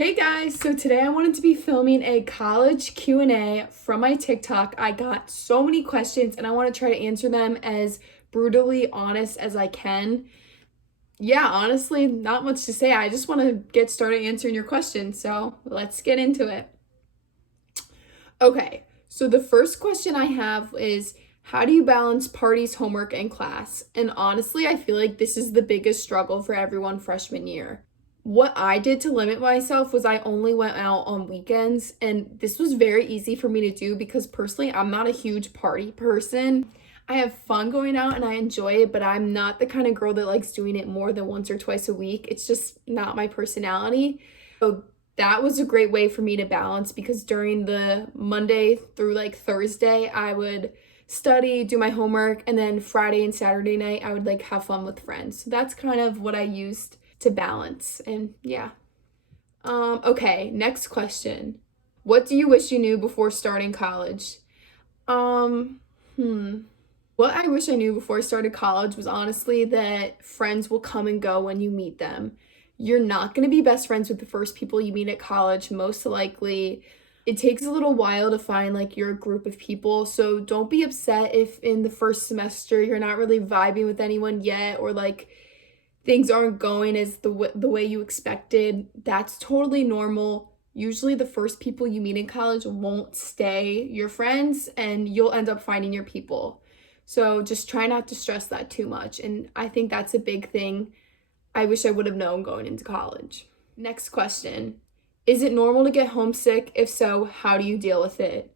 Hey guys, so today I wanted to be filming a college Q&A from my TikTok. I got so many questions and I want to try to answer them as brutally honest as I can. Yeah, honestly, not much to say. I just want to get started answering your questions, so let's get into it. Okay, so the first question I have is, how do you balance parties, homework, and class? And honestly, I feel like this is the biggest struggle for everyone freshman year. What I did to limit myself was I only went out on weekends, and this was very easy for me to do because personally, I'm not a huge party person. I have fun going out and I enjoy it, but I'm not the kind of girl that likes doing it more than once or twice a week. It's just not my personality. So that was a great way for me to balance because during the Monday through like Thursday, I would study, do my homework, and then Friday and Saturday night, I would like have fun with friends. So that's kind of what I used to balance. And yeah. Okay, next question. What do you wish you knew before starting college? Um, What I wish I knew before I started college was honestly that friends will come and go when you meet them. You're not going to be best friends with the first people you meet at college, most likely. It takes a little while to find like your group of people, so don't be upset if in the first semester you're not really vibing with anyone yet or like things aren't going as the way you expected. That's totally normal. Usually the first people you meet in college won't stay your friends and you'll end up finding your people. So just try not to stress that too much. And I think that's a big thing I wish I would have known going into college. Next question. Is it normal to get homesick? If so, how do you deal with it?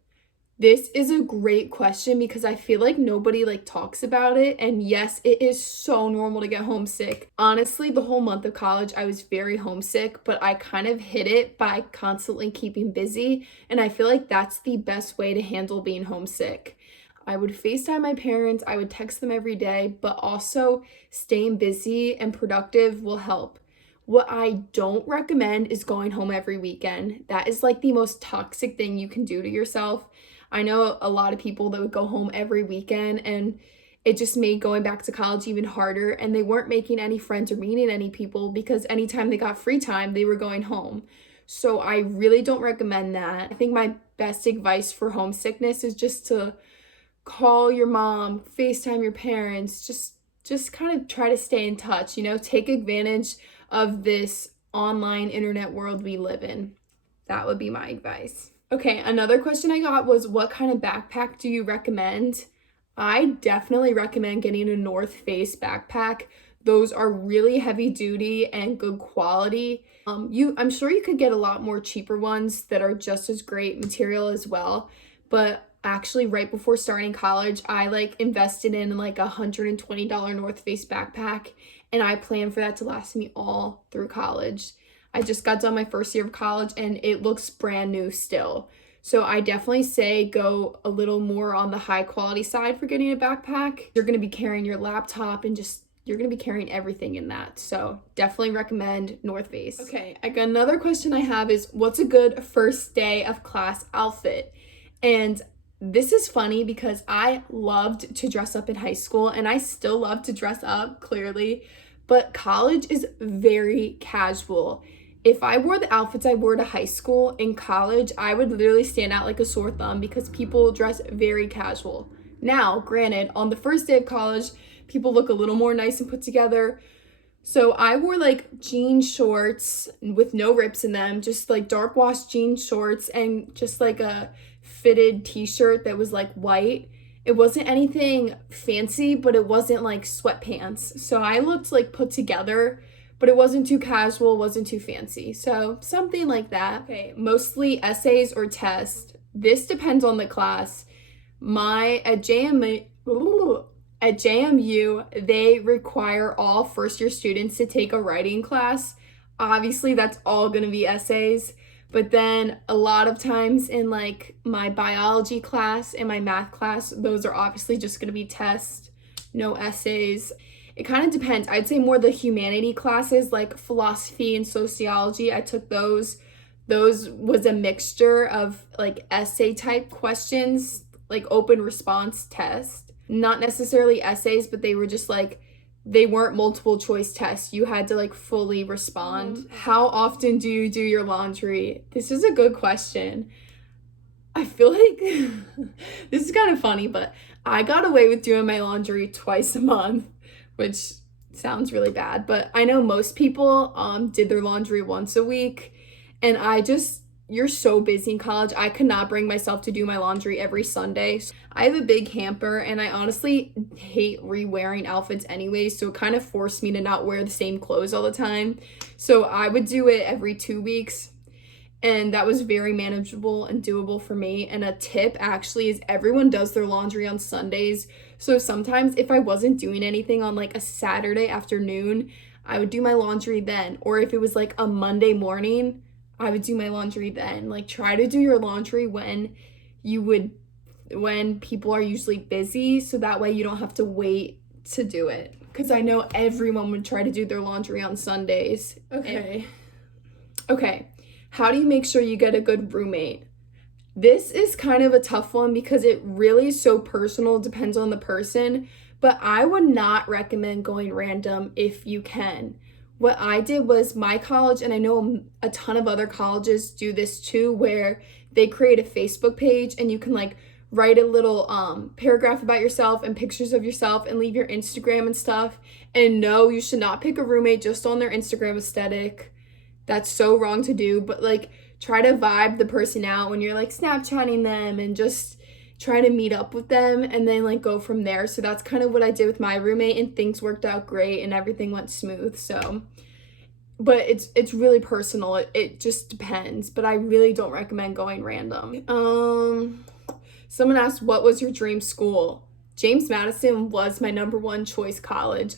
This is a great question because I feel like nobody like talks about it. And yes, it is so normal to get homesick. Honestly, the whole month of college, I was very homesick, but I kind of hid it by constantly keeping busy. And I feel like that's the best way to handle being homesick. I would FaceTime my parents, I would text them every day, but also staying busy and productive will help. What I don't recommend is going home every weekend. That is like the most toxic thing you can do to yourself. I know a lot of people that would go home every weekend and it just made going back to college even harder, and they weren't making any friends or meeting any people because anytime they got free time, they were going home. So I really don't recommend that. I think my best advice for homesickness is just to call your mom, FaceTime your parents, just kind of try to stay in touch, take advantage of this online internet world we live in. That would be my advice. Okay, another question I got was, what kind of backpack do you recommend? I definitely recommend getting a North Face backpack. Those are really heavy duty and good quality. I'm sure you could get a lot more cheaper ones that are just as great material as well, but actually right before starting college, I like invested in like $120 North Face backpack, and I plan for that to last me all through college. I just got done my first year of college and it looks brand new still. So I definitely say go a little more on the high quality side for getting a backpack. You're going to be carrying your laptop and you're going to be carrying everything in that. So definitely recommend North Face. Okay, another question I have is, what's a good first day of class outfit? And this is funny because I loved to dress up in high school and I still love to dress up, clearly, but college is very casual. If I wore the outfits I wore to high school, in college, I would literally stand out like a sore thumb because people dress very casual. Now, granted, on the first day of college, people look a little more nice and put together. So I wore like jean shorts with no rips in them, just like dark wash jean shorts and just like a fitted t-shirt that was like white. It wasn't anything fancy, but it wasn't like sweatpants. So I looked like put together, but it wasn't too casual, wasn't too fancy. So something like that. Okay, mostly essays or tests. This depends on the class. At JMU, they require all first year students to take a writing class. Obviously, that's all going to be essays. But then a lot of times in like my biology class and my math class, those are obviously just going to be tests, no essays. It kind of depends. I'd say more the humanity classes like philosophy and sociology, I took those. Those was a mixture of like essay type questions, like open response test. Not necessarily essays, but they were just like they weren't multiple choice tests. You had to like fully respond. How often do you do your laundry? This is a good question. I feel like this is kind of funny, but I got away with doing my laundry twice a month, which sounds really bad, but I know most people did their laundry once a week, and you're so busy in college. I could not bring myself to do my laundry every Sunday. I have a big hamper, and I honestly hate re-wearing outfits anyway, so it kind of forced me to not wear the same clothes all the time. So I would do it every 2 weeks, and that was very manageable and doable for me. And a tip actually is everyone does their laundry on Sundays. So sometimes if I wasn't doing anything on like a Saturday afternoon, I would do my laundry then. Or if it was like a Monday morning, I would do my laundry then. Like, try to do your laundry when people are usually busy, so that way you don't have to wait to do it. Because I know everyone would try to do their laundry on Sundays. Okay. How do you make sure you get a good roommate? This is kind of a tough one because it really is so personal, depends on the person, but I would not recommend going random if you can. What I did was my college, and I know a ton of other colleges do this too, where they create a Facebook page and you can like write a little paragraph about yourself and pictures of yourself and leave your Instagram and stuff. And no, you should not pick a roommate just on their Instagram aesthetic. That's so wrong to do, but like try to vibe the person out when you're like Snapchatting them, and just try to meet up with them and then like go from there. So that's kind of what I did with my roommate, and things worked out great and everything went smooth. So, but it's really personal. It just depends, but I really don't recommend going random. Someone asked, what was your dream school? James Madison was my number one choice college.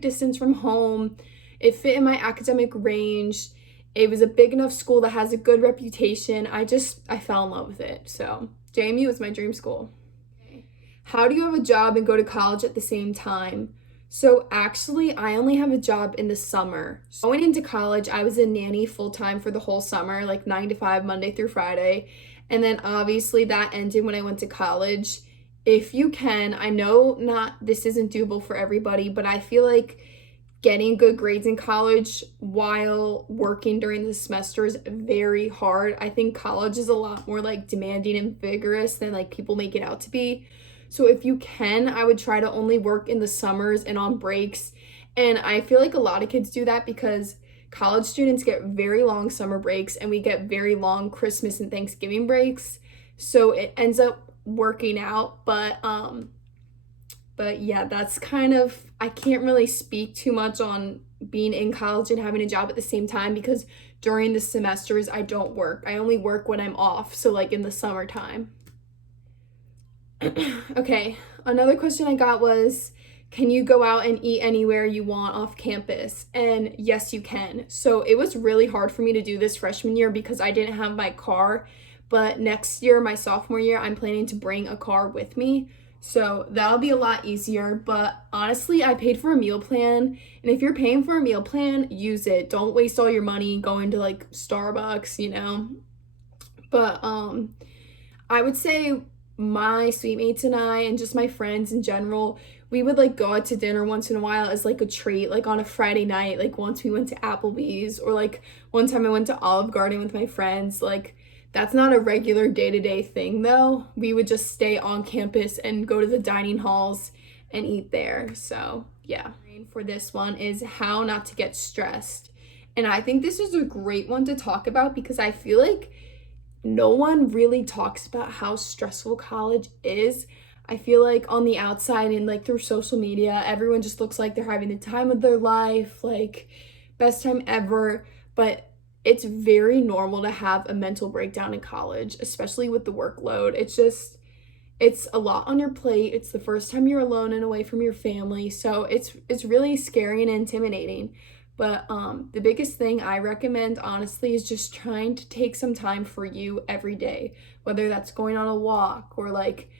Distance from home, it fit in my academic range. It was a big enough school that has a good reputation. I fell in love with it. So JMU was my dream school. How do you have a job and go to college at the same time? So actually, I only have a job in the summer. Going into college, I was a nanny full-time for the whole summer, like 9 to 5, Monday through Friday. And then obviously that ended when I went to college. If you can, I know this isn't doable for everybody, but I feel like getting good grades in college while working during the semester is very hard. I think college is a lot more like demanding and vigorous than like people make it out to be. So if you can, I would try to only work in the summers and on breaks. And I feel like a lot of kids do that because college students get very long summer breaks and we get very long Christmas and Thanksgiving breaks. So it ends up working out, but yeah, that's kind of, I can't really speak too much on being in college and having a job at the same time because during the semesters I don't work. I only work when I'm off, so like in the summertime. Okay, another question I got was, can you go out and eat anywhere you want off campus? And yes, you can. So it was really hard for me to do this freshman year because I didn't have my car, but next year, my sophomore year, I'm planning to bring a car with me. So that'll be a lot easier, but honestly, I paid for a meal plan, and if you're paying for a meal plan, use it. Don't waste all your money going to like Starbucks, you know? But I would say my suite mates and I, and just my friends in general, we would like go out to dinner once in a while as like a treat, like on a Friday night. Like once we went to Applebee's, or like one time I went to Olive Garden with my friends. Like that's not a regular day-to-day thing though. We would just stay on campus and go to the dining halls and eat there. So yeah. For this one is how not to get stressed. And I think this is a great one to talk about because I feel like no one really talks about how stressful college is. I feel like on the outside and like through social media, everyone just looks like they're having the time of their life, like best time ever. But it's very normal to have a mental breakdown in college, especially with the workload. It's a lot on your plate. It's the first time you're alone and away from your family. So it's really scary and intimidating. But the biggest thing I recommend, honestly, is just trying to take some time for you every day, whether that's going on a walk or like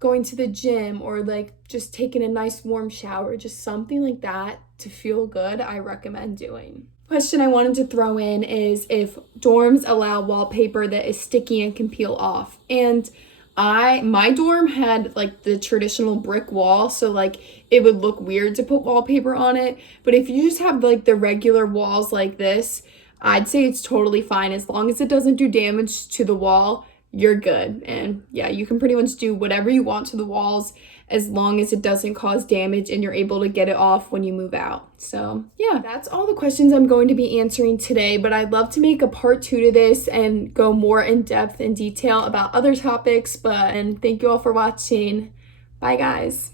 going to the gym or like just taking a nice warm shower, just something like that to feel good, I recommend doing. Question I wanted to throw in is if dorms allow wallpaper that is sticky and can peel off. And My dorm had like the traditional brick wall, so like it would look weird to put wallpaper on it. But if you just have like the regular walls like this, I'd say it's totally fine. As long as it doesn't do damage to the wall, you're good. And yeah, you can pretty much do whatever you want to the walls as long as it doesn't cause damage and you're able to get it off when you move out. So yeah, that's all the questions I'm going to be answering today, but I'd love to make a part 2 to this and go more in depth and detail about other topics. And thank you all for watching. Bye guys.